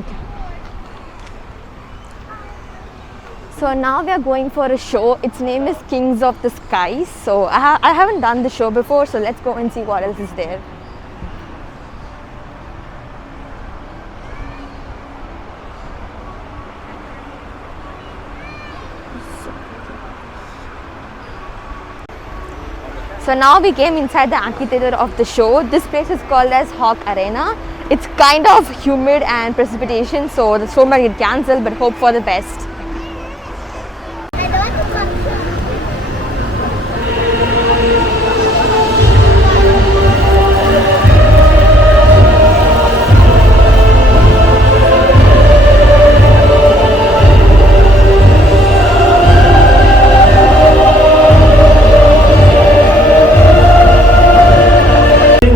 Okay. So now we are going for a show. Its name is Kings of the Skies. So I haven't done the show before, so let's go and see what else is there. So now we came inside the amphitheater of the show. This place is called as Hawk Arena. It's kind of humid and precipitation, so the show might get cancelled, but hope for the best.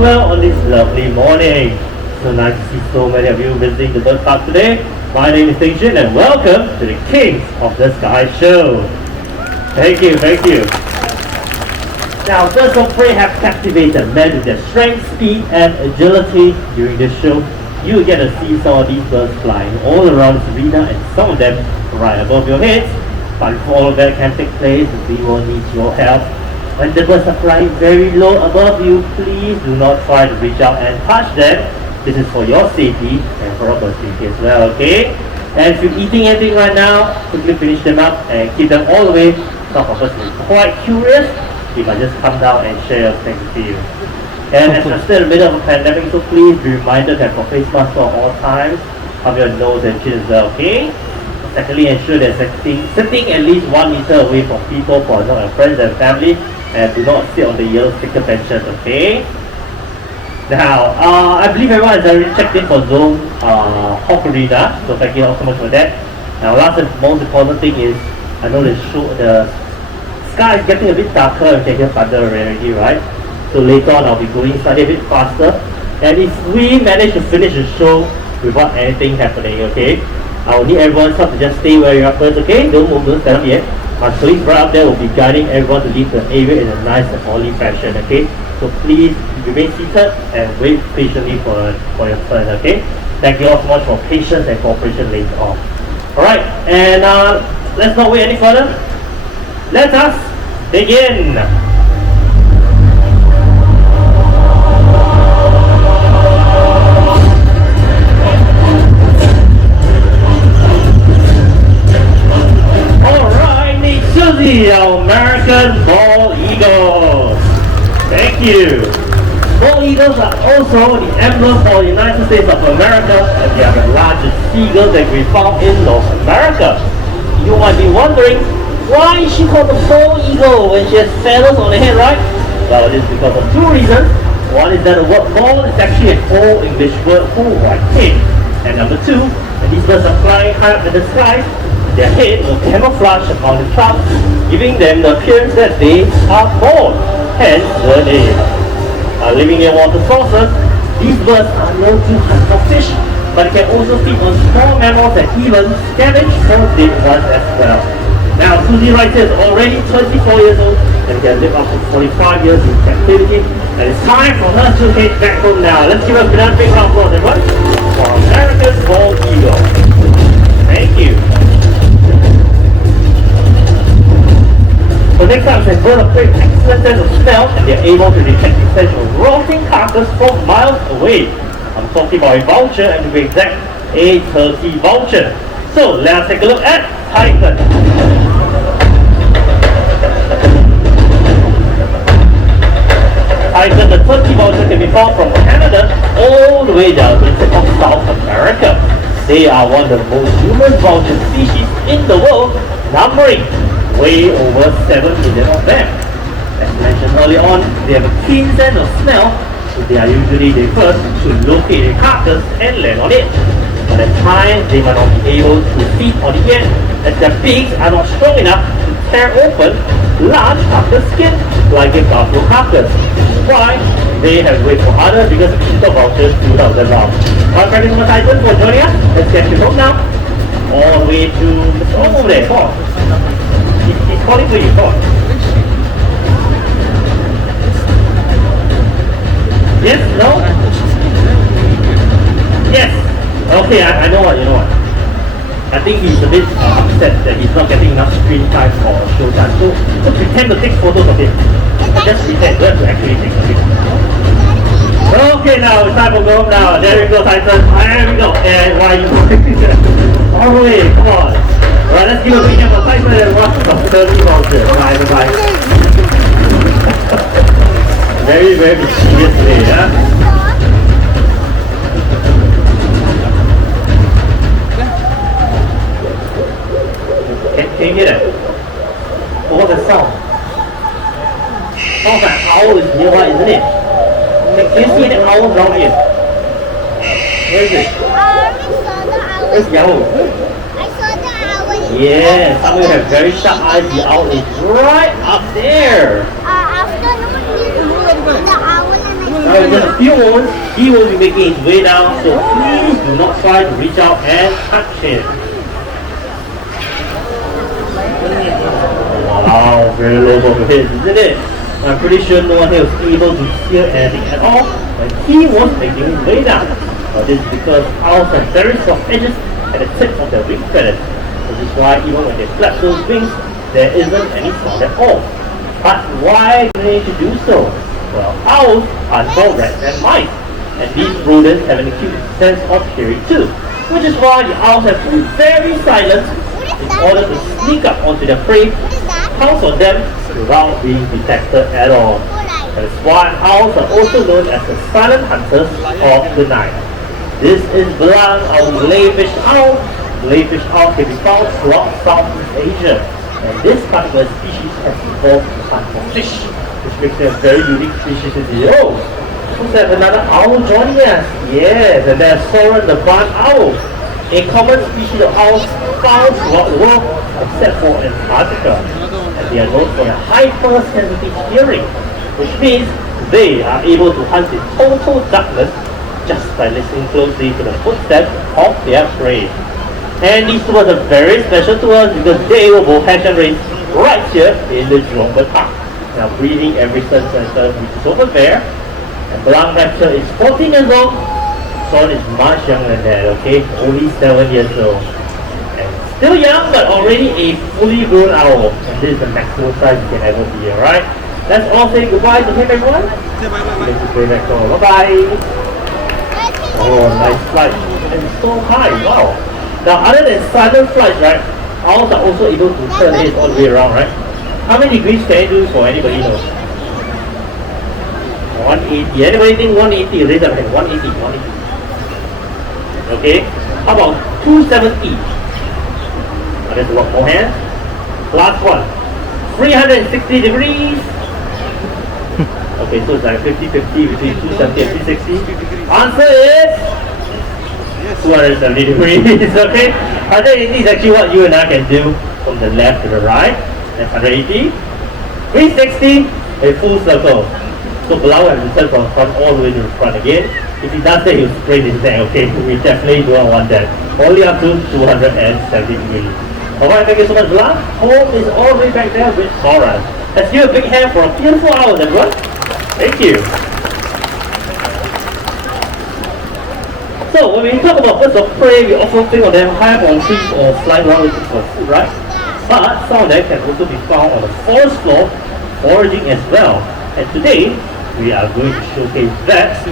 Well, on this lovely morning. So nice to see so many of you visiting the bird park today. My name is Jin and welcome to the Kings of the Sky show. Thank you, thank you. Now, birds of prey have captivated men with their strength, speed and agility during this show. You will get to see some of these birds flying all around this arena and some of them right above your heads. But before all of that can take place, we will need your help. When the birds are flying very low above you, please do not try to reach out and touch them. This is for your safety and for our bird's safety as well, okay? And if you're eating anything right now, quickly finish them up and keep them all the way. Some of us are quite curious. You might just come down and share your things with you. And as we're still in the middle of a pandemic, so please be reminded to have a face mask at all times. Cover your nose and chin as well, okay? Secondly, ensure that sitting at least 1 meter away from people who are not your friends and family. And do not sit on the yellow sticker benches, okay? Now, I believe everyone has already checked in for Zoom Hawk Arena, so thank you all so much for that. Now, last and most important thing is, I know the sky is getting a bit darker and you can hear thunder already, right? So later on, I'll be going slightly a bit faster. And if we manage to finish the show without anything happening, okay? I will need everyone's help to just stay where you are first, okay? Don't move, don't stand up yet. My colleagues right up there will be guiding everyone to leave the area in a nice and orderly fashion, okay? So please remain seated and wait patiently for your turn, okay? Thank you all so much for patience and cooperation later on. Alright, and let's not wait any further. Let us begin! The American bald eagles. Thank you. Bald eagles are also the emblem for the United States of America, and they are the largest seagulls that we found in North America. You might be wondering, why is she called the bald eagle when she has feathers on her head, right? Well, it is because of two reasons. One is that the word bald is actually an old English word for white head. And number two, when these birds are flying high up in the sky, their head will camouflage among the clouds, giving them the appearance that they are bald, hence the name. Living near water sources, these birds are known to hunt for fish, but they can also feed on small mammals and even scavenge for dead ones as well. Now, Susie right here is already 24 years old and can live up to 45 years in captivity, and it's time for her to head back home now. Let's give her a big round of applause, everyone, for America's bald eagle. Thank you. So next up, birds of prey excellent sense of smell and they are able to detect the stench of rotting carcass from miles away. I'm talking about a vulture and to be exact, a turkey vulture. So let us take a look at Titan. Titan, the turkey vulture, can be found from Canada all the way down to the tip of South America. They are one of the most numerous vulture species in the world, numbering way over 7 million of them. As mentioned earlier on, they have a keen sense of smell, so they are usually the first to locate a carcass and land on it. But at times, they might not be able to feed on it yet, as their beaks are not strong enough to tear open large carcass skin like a buffalo carcass. This is why they have to wait for other bigger species of vultures to help them out. Thank you so much, Titan, for joining us. Let's get you home now. All the way to Mr. over there. Come on. He's calling for you. Come on. Yes? No? Yes. Okay, I know what, you know what. I think he's a bit upset that he's not getting enough screen time or show time. So pretend to take photos of him. Just pretend, don't have to actually take a picture. Okay, now it's time for go home now. There we go, Titan. There we go. And why are you all the way? Come on. Alright, let's give a big hand for Titan and watch the Vulture. Bye. Very, very serious today, yeah? Can you hear that? Oh, what's that sound? Sounds like an owl is nearby, isn't it? Can you see the owl down here? Where is it? Where's the owl? I saw the owl. Yeah, some of you have very sharp eyes. The owl is right up there. Afternoon, the owl and Now in just a few moments, he will be making his way down, so please do not try to reach out and touch him. Wow, very low over his, isn't it? I'm pretty sure no one here was able to hear anything at all when he was making his way down. Now this is because owls have very soft edges at the tip of their wing feathers. This is why even when they flap those wings, there isn't any sound at all. But why do they need to do so? Well, owls are more rats and mice, and these rodents have an acute sense of hearing too, which is why the owls have to be very silent in order to sneak up onto their prey, pounce on them without being detected at all. That is why owls are also known as the silent hunters of the night. This is Belang, our Malay fish owl. Malay fish owl can be found throughout Southeast Asia, and this particular species has evolved to hunt for fish, which makes them a very unique species indeed. Oh, we have another owl joining us. Yes, and there's Soren the barn owl, a common species of owls found throughout the world except for Antarctica. And they are known for their hyper-sensitive hearing, which means they are able to hunt in total darkness just by listening closely to the footsteps of their prey. And these two are very special to us because they will both hatch and raise right here in the Jurong Park. Now breeding every center which is over there. And Belang Raptor is 14 years old. Son is much younger than that, okay? Only 7 years old. And still young but already a fully grown owl. And this is the maximum size you can ever be, alright? Let's all say goodbye to him, everyone. Bye-bye. Oh, nice flight. And so high, wow. Now, other than silent flights, right, owls are also able to turn heads all the way around, right? How many degrees can you do for anybody knows? 180. Anybody think 180? Raise up hand. 180. Okay. How about 270? Now, there's a lot more hands. Last one. 360 degrees. Okay, so it's like 50-50 between 270 and 360. Answer is 270 degrees, okay? 180 is actually what you and I can do from the left to the right. That's 180. 360, a full circle. So Belang will have to turn from front all the way to the front again. If he does that, he'll sprain his neck, okay? We definitely don't want that. Only up to 270 degrees. Alright, thank you so much, Belang. Home is all the way back there with Sora. Let's give a big hand for a beautiful owl, everyone. Thank you. So when we talk about birds of prey, we often think of them high up on trees or flying around looking for food, right? But some of them can also be found on the forest floor, foraging as well. And today, we are going to showcase that. So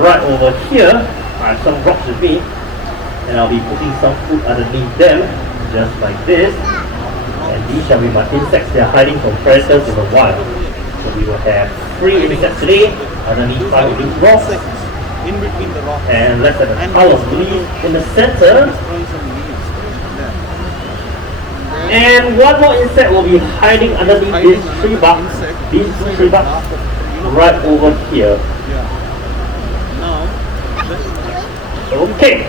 right over here, I have some rocks with me, and I'll be putting some food underneath them, just like this. And these shall be my insects. They are hiding from predators in the wild. So we will have 3 insects today underneath 5 of these rocks. In between the rocks. And let's have a pile of leaves in the center. And one more insect will be hiding underneath these 3 bugs. These 3 bugs right over here. Okay.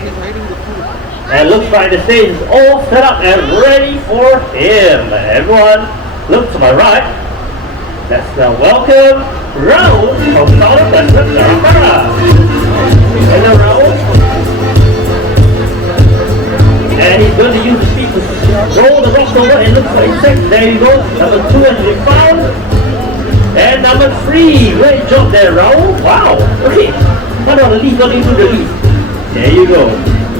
And looks like the stage is all set up and ready for him. Everyone, look to my right. Let's now welcome Raul from Southern Raptor. Hello, Raul. And he's going to use his feet to roll the rocks over and look for insects. There you go. Number 2 has been found. And number 3. Great job there, Raul. Wow. Okay. What are the leaves? What do you do the leaves? There you go.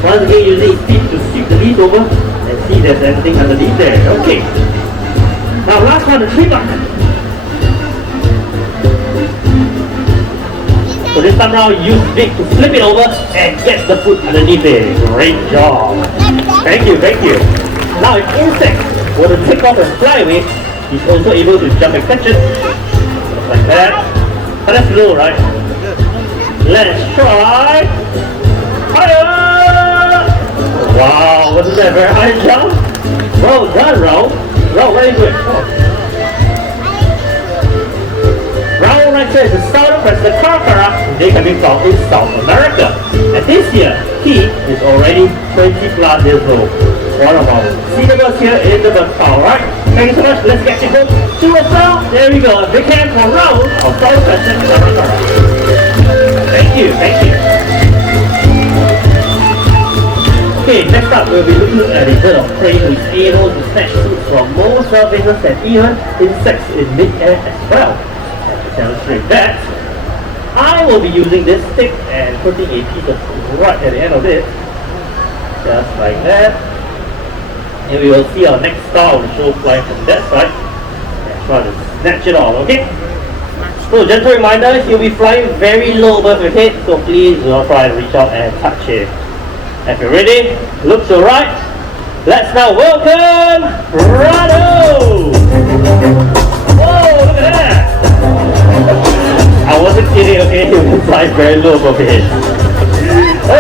Once again, using his feet to sweep the leaves over and see if there's anything underneath there. Okay. Now last one, the tree bark. So this time around, use big to flip it over and get the food underneath it. Great job. Thank you, thank you. Now if insects were to take off and fly away, he's also able to jump and catch it. Just like that. But that's low, right? Let's try. Higher! Wow, wasn't that very high jump? Well done, Raul. Raul, very good. Raul right there is the southern president Carcara. They can be found in South America. And this year, he is already 20 plus years old. One of our seniors here in the bird pile, right? Thank you so much. Let's get you home to a cell. There we go. A big hand for Raul of southern president Carcara. Thank you, thank you. Okay, next up we'll be looking at a bird of prey who is able to snatch food from most ravenous and even insects in mid-air as well. And to demonstrate that, I will be using this stick and putting a piece of food right at the end of it. Just like that. And we will see our next star on the show flying from that side. And try to snatch it all, okay? So gentle reminder, he'll be flying very low above your head, so please do not try to reach out and touch it. If you're ready, look to the right. Let's now welcome Parrot! Whoa, look at that! I wasn't kidding, okay? He will fly very low above your head.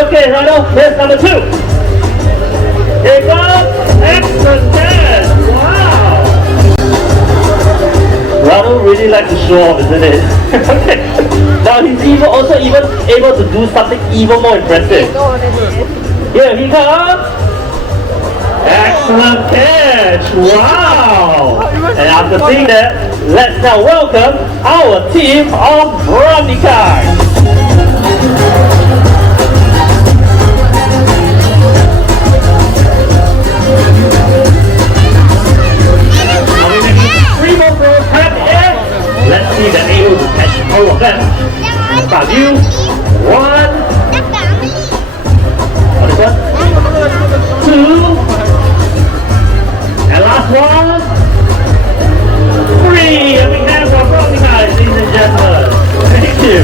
Okay, Rado, here's number 2. Here it comes! Excellent catch! Wow! Rado really likes to show off, isn't it? Okay. Now he's also able to do something even more impressive. Here he comes! Excellent catch! Wow! And after seeing that, let's now welcome our team of brahminy. Are we making 3 more throws per air? Let's see if they're able to catch all of them. Start you. 1. What is that? 2. And last one. 3. And we have our brahminy, ladies and gentlemen. Thank you.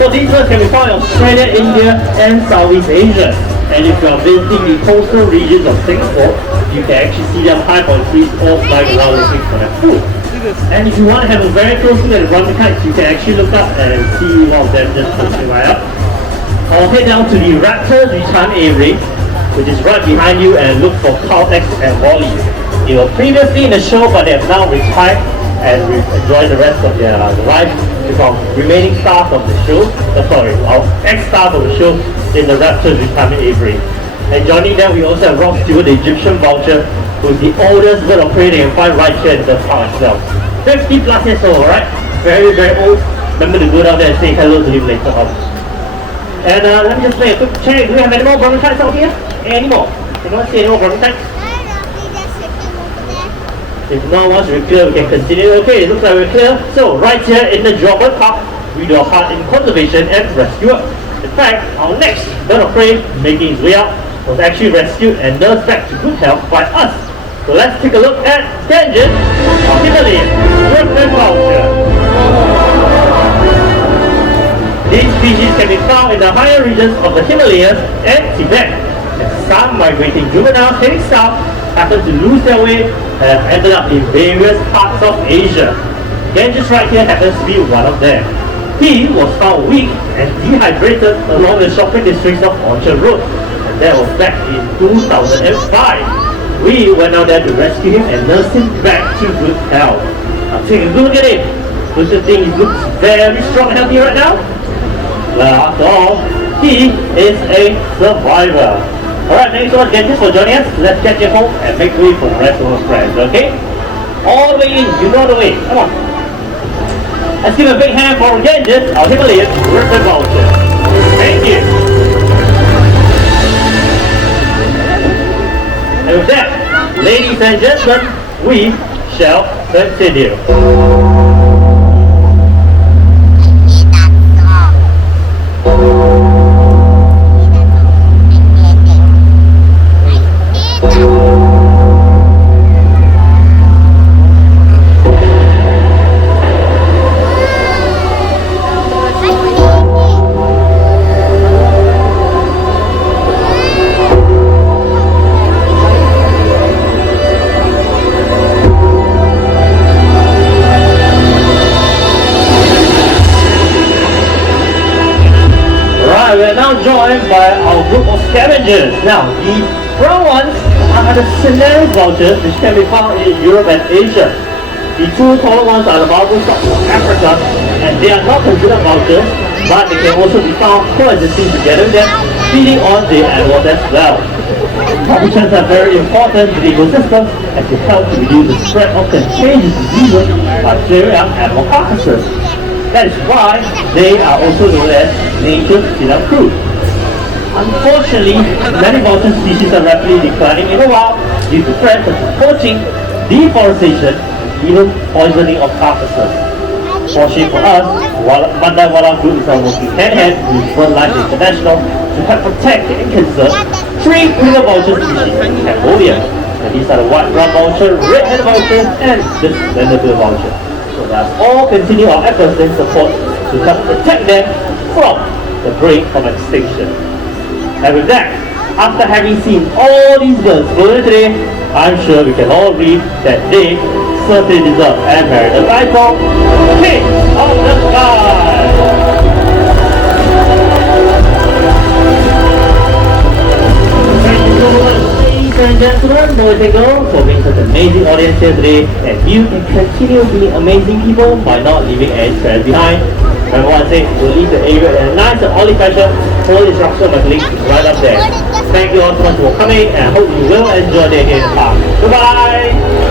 So these birds can be found in Australia, India, and Southeast Asia. And if you are visiting the coastal regions of Singapore, you can actually see them high on trees all flying around looking for their food. And if you want to have a very close look at the brahminy kites, you can actually look up and see one of them just floating right up. I'll head down to the Raptor retirement area, which is right behind you, and look for Caltex and Wally. They were previously in the show, but they have now retired and enjoy the rest of their life with our remaining staff of the show. Our ex-staff of the show in the Raptor retirement area. And joining them, we also have Rob Stewart, the Egyptian vulture, who's the oldest bird of prey they can find right here in the park itself. 50 plus years old, right? Very, very old. Remember to go down there and say hello to him later on. And let me just play a quick check. Do we have any more brahminy kites out here? Any more? Anyone see any more brahminy kites? If no one, we're clear, we can continue. Okay, it looks like we're clear. So, right here in the Jurong Park, we do our part in conservation and rescue. In fact, our next bird of prey making his way out was actually rescued and nursed back to good health by us. So let's take a look at scavenging of Himalayan vulture. These species can be found in the higher regions of the Himalayas and Tibet. And some migrating juveniles heading south happen to lose their way and have ended up in various parts of Asia. Ganges right here happens to be one of them. He was found weak and dehydrated along the shopping districts of Orchard Road. And that was back in 2005. We went out there to rescue him and nurse him back to good health. Now take a good look at him. Don't you think he looks very strong and healthy right now? Well, after all, he is a survivor. Alright, thank you so much Ganges for joining us. Let's get you home and make way for the rest of our friends, okay? All the way in, you know the way. Come on. Let's give a big hand for Ganges, our Himalayan vulture. Thank you. And with that, ladies and gentlemen, we shall continue. Right, we are now joined by our group of scavengers. Now, the brown ones are the scenario vultures which can be found in Europe and Asia. The two taller ones are the vultures of Africa, and they are not considered vultures, but they can also be found coexisting together with them, feeding on the animals as well. Vultures are very important to the ecosystem as they help to reduce the spread of contagious diseases by clearing up animal carcasses. That is why they are also known as nature's killer crew. Unfortunately, many vulture species are rapidly declining in the wild due to threats such as poaching, deforestation, and even poisoning of carcasses. Fortunately for us, Mandai Wildlife Group is now working hand-in-hand with BirdLife International to help protect and conserve three critical vulture species in Cambodia. And these are the white-brown vulture, red-headed vulture, and the slender-billed vulture. So let us all continue our efforts and support to help protect them from the brink of extinction. And with that, after having seen all these birds earlier today, I'm sure we can all agree that they certainly deserve and merit the title King of the Sky. Thank you so much, ladies and gentlemen, boys and girls, for being such an amazing audience here today. And you can continue being amazing people by not leaving any trails behind. Remember what I said, we'll leave the area in a nice and orderly fashion. Full instruction of my link right up there. Thank you all so much for coming, and I hope you will enjoy the day here in the park. Goodbye!